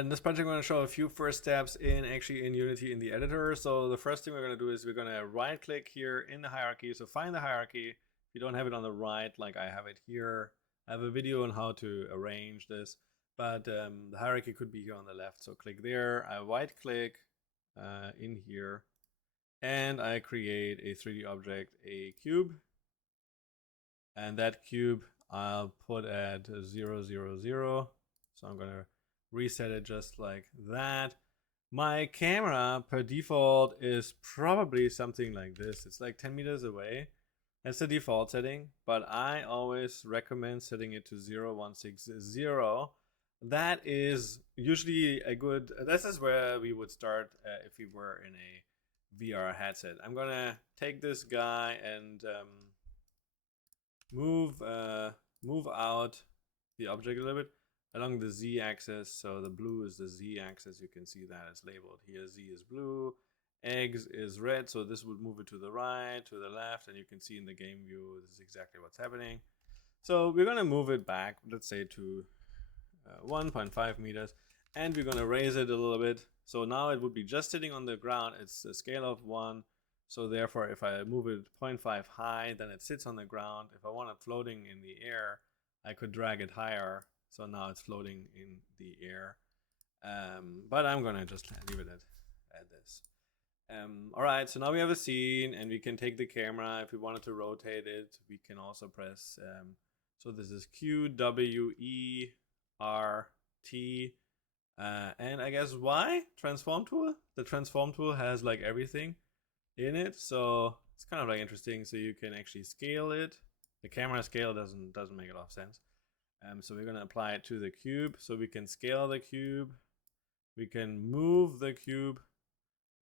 In this project, I'm going to show a few first steps in Unity in the editor. So the first thing we're going to do is we're going to right click here in the hierarchy. So find the hierarchy. If you don't have it on the right, like I have it here, I have a video on how to arrange this, but the hierarchy could be here on the left. So click there, I right click in here, and I create a 3D object, a cube. And that cube I'll put at 0, 0, 0. So I'm going to reset it just like that. My camera per default is probably something like this. It's like 10 meters away. That's the default setting, but I always recommend setting it to 0, 1, 6, 0. That is usually a good, this is where we would start if we were in a VR headset. I'm gonna take this guy and move out the object a little bit along the z-axis. So the blue is the z-axis. You can see that it's labeled here. Z is blue, eggs is red. So this would move it to the right, to the left, and you can see in the game view this is exactly what's happening. So we're gonna move it back, let's say to 1.5 meters, and we're gonna raise it a little bit. So now it would be just sitting on the ground. It's a scale of 1. So therefore, if I move it 0.5 high, then it sits on the ground. If I want it floating in the air, I could drag it higher. So now it's floating in the air. But I'm gonna just leave it at this. All right, so now we have a scene, and we can take the camera. If we wanted to rotate it, we can also press. So this is Q, W, E, R, T, and I guess Y, transform tool. The transform tool has like everything in it, so it's kind of like interesting. So you can actually scale it. The camera scale doesn't make a lot of sense. So we're gonna apply it to the cube. So we can scale the cube, we can move the cube,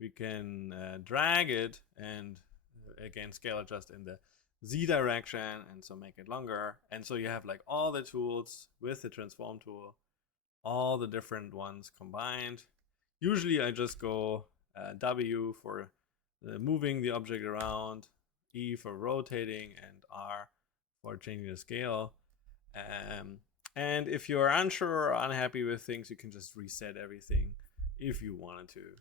we can drag it, and again scale it just in the Z direction, and so make it longer. And so you have like all the tools with the transform tool, all the different ones combined. Usually I just go W for moving the object around, E for rotating, and R for changing the scale. And if you're unsure or unhappy with things, you can just reset everything if you wanted to.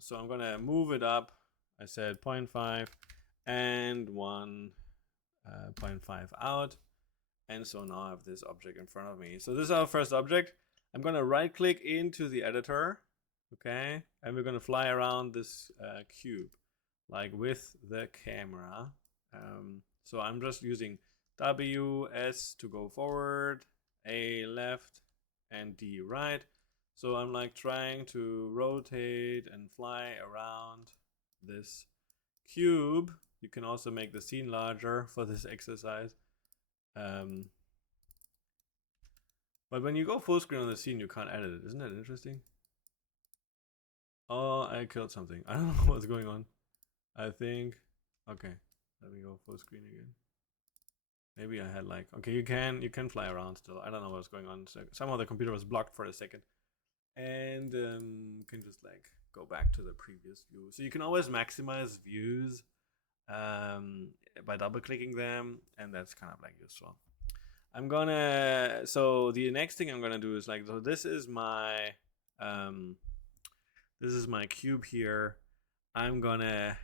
So I'm gonna move it up. I said 0.5 and 1.5 out. And so now I have this object in front of me. So this is our first object. I'm gonna right click into the editor. Okay, and we're gonna fly around this cube, like with the camera. So I'm just using W, S to go forward, A left, and D right. So I'm like trying to rotate and fly around this cube. You can also make the scene larger for this exercise. But when you go full screen on the scene, you can't edit it. Isn't that interesting? Oh, I killed something. I don't know what's going on. I think, okay, let me go full screen again. Maybe I had like, okay, you can fly around still. I don't know what's going on. So somehow the computer was blocked for a second. And you can just like go back to the previous view. So you can always maximize views by double clicking them, and that's kind of like useful. I'm gonna, so the next thing I'm gonna do is like, so this is my cube here. I'm gonna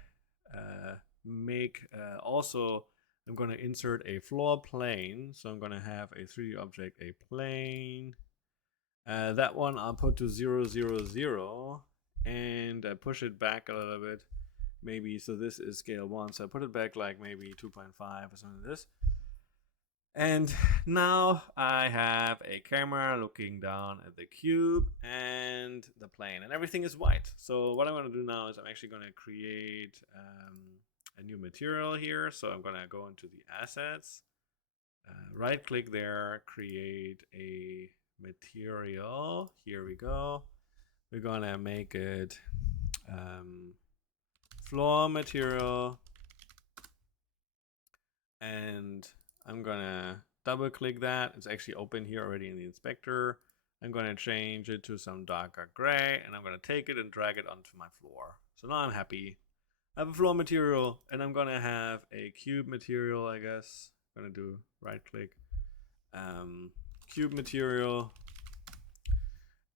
make also I'm gonna insert a floor plane. So I'm gonna have a 3D object, a plane. That one I'll put to 0, 0, 0, and push it back a little bit, maybe. So this is scale 1, so I put it back like maybe 2.5 or something like this. And now I have a camera looking down at the cube and the plane, and everything is white. So what I'm going to do now is I'm actually going to create a new material here. So I'm going to go into the assets, right click there, create a material. Here we go. We're going to make it floor material, and I'm gonna double click that. It's actually open here already in the inspector. I'm gonna change it to some darker gray, and I'm gonna take it and drag it onto my floor. So now I'm happy. I have a floor material, and I'm gonna have a cube material, I guess. I'm gonna do right click, cube material,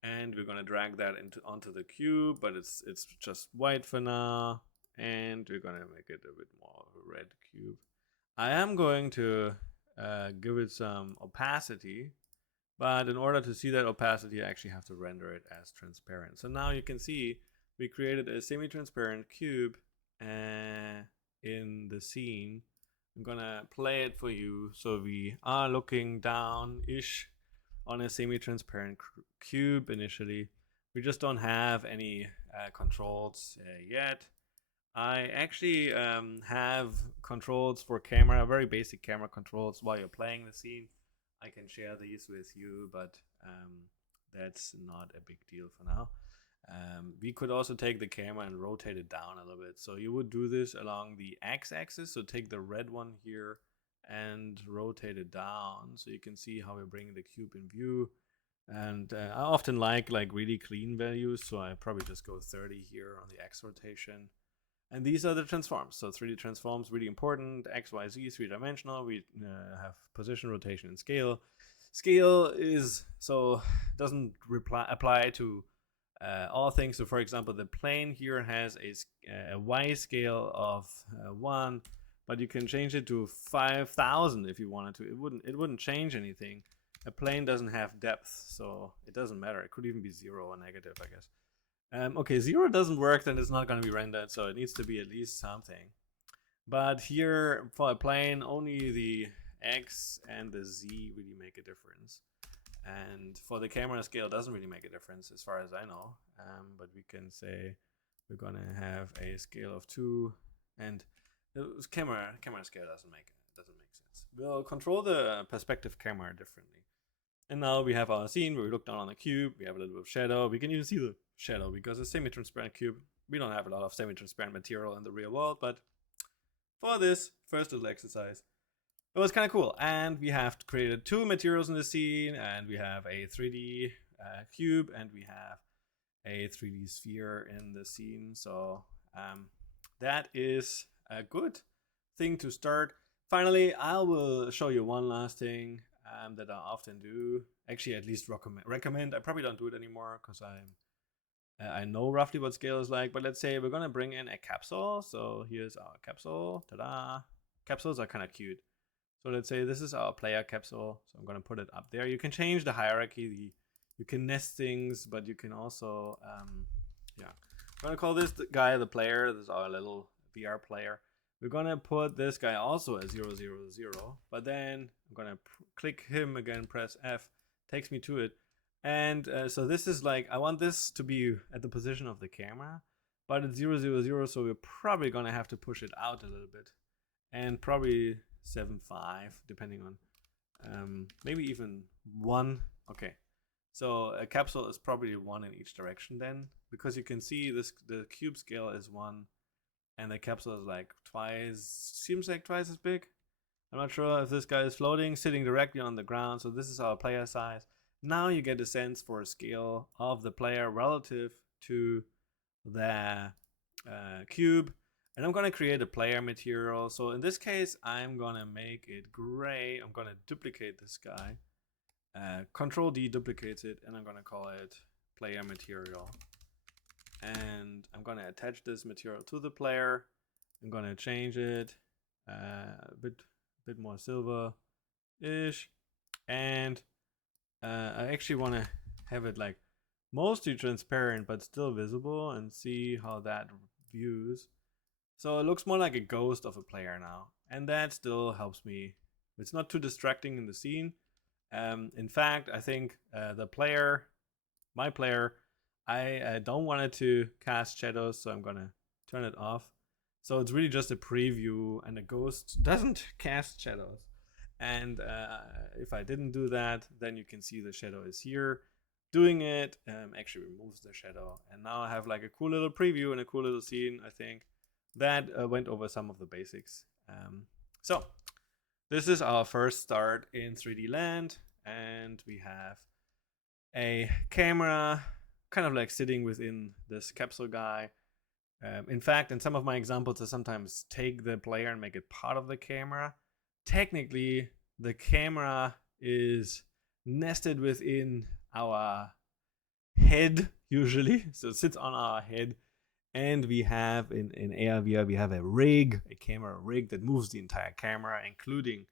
and and we're going to drag that onto the cube, but it's just white for now, and we're going to make it a bit more of a red cube. I am going to give it some opacity, but in order to see that opacity, I actually have to render it as transparent. So now you can see we created a semi-transparent cube in the scene. I'm gonna play it for you. So we are looking down-ish on a semi-transparent cube initially. We just don't have any controls yet. I actually have controls for camera, very basic camera controls while you're playing the scene. I can share these with you, but that's not a big deal for now. We could also take the camera and rotate it down a little bit. So you would do this along the x-axis. So take the red one here and rotate it down so you can see how we're bringing the cube in view. And I often like really clean values, so I probably just go 30 here on the x rotation. And these are the transforms. So 3D transforms, really important. X, Y, Z, three-dimensional. We have position, rotation, and scale. Scale is, so doesn't apply to all things. So for example, the plane here has a Y scale of 1, but you can change it to 5,000 if you wanted to. It wouldn't change anything. A plane doesn't have depth, so it doesn't matter. It could even be 0 or negative, I guess. Okay, 0 doesn't work, then it's not going to be rendered, so it needs to be at least something. But here, for a plane, only the X and the Z really make a difference. And for the camera scale, it doesn't really make a difference as far as I know. But we can say we're going to have a scale of 2, and the camera scale doesn't make sense. We'll control the perspective camera differently. And now we have our scene where we look down on the cube, we have a little bit of shadow. We can even see the shadow because it's a semi-transparent cube. We don't have a lot of semi-transparent material in the real world, but for this first little exercise, it was kind of cool. And we have created 2 materials in the scene, and we have a 3D cube, and we have a 3D sphere in the scene. So that is a good thing to start. Finally, I will show you one last thing that I often do. Actually, at least recommend. I probably don't do it anymore because I know roughly what scale is like. But let's say we're gonna bring in a capsule. So here's our capsule. Ta-da! Capsules are kind of cute. So let's say this is our player capsule. So I'm gonna put it up there. You can change the hierarchy. You can nest things, but you can also I'm gonna call this guy the player. This is our little VR player. We're gonna put this guy also as 0, 0, 0, but then I'm gonna click him again, press F, takes me to it. And so this is like, I want this to be at the position of the camera, but it's 0, 0, 0, so we're probably gonna have to push it out a little bit. And probably 7, 5, depending on, maybe even 1. Okay, so a capsule is probably 1 in each direction then, because you can see this, the cube scale is 1, and the capsule is like seems like twice as big. I'm not sure if this guy is floating, sitting directly on the ground. So this is our player size. Now you get a sense for a scale of the player relative to the cube. And I'm gonna create a player material. So in this case, I'm gonna make it gray. I'm gonna duplicate this guy. Control D duplicates it, and I'm gonna call it player material. And I'm gonna attach this material to the player. I'm gonna change it a bit more silver-ish, and I actually want to have it like mostly transparent but still visible, and see how that views. So it looks more like a ghost of a player now, and that still helps me. It's not too distracting in the scene. In fact, I think my player, I don't want it to cast shadows, so I'm gonna turn it off. So it's really just a preview, and a ghost doesn't cast shadows. And if I didn't do that, then you can see the shadow is here. Doing it actually removes the shadow. And now I have like a cool little preview and a cool little scene, I think. That went over some of the basics. So this is our first start in 3D Land, and we have a camera kind of like sitting within this capsule guy. In fact, in some of my examples, I sometimes take the player and make it part of the camera. Technically, the camera is nested within our head usually, so it sits on our head. And we have in AR VR, we have a camera rig that moves the entire camera, including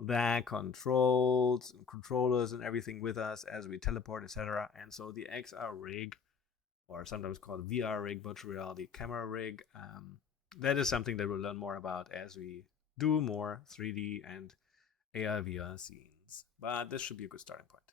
that controllers and everything with us as we teleport, etc. And so the XR rig, or sometimes called VR rig, virtual reality camera rig, that is something that we'll learn more about as we do more 3D and AR VR scenes. But this should be a good starting point.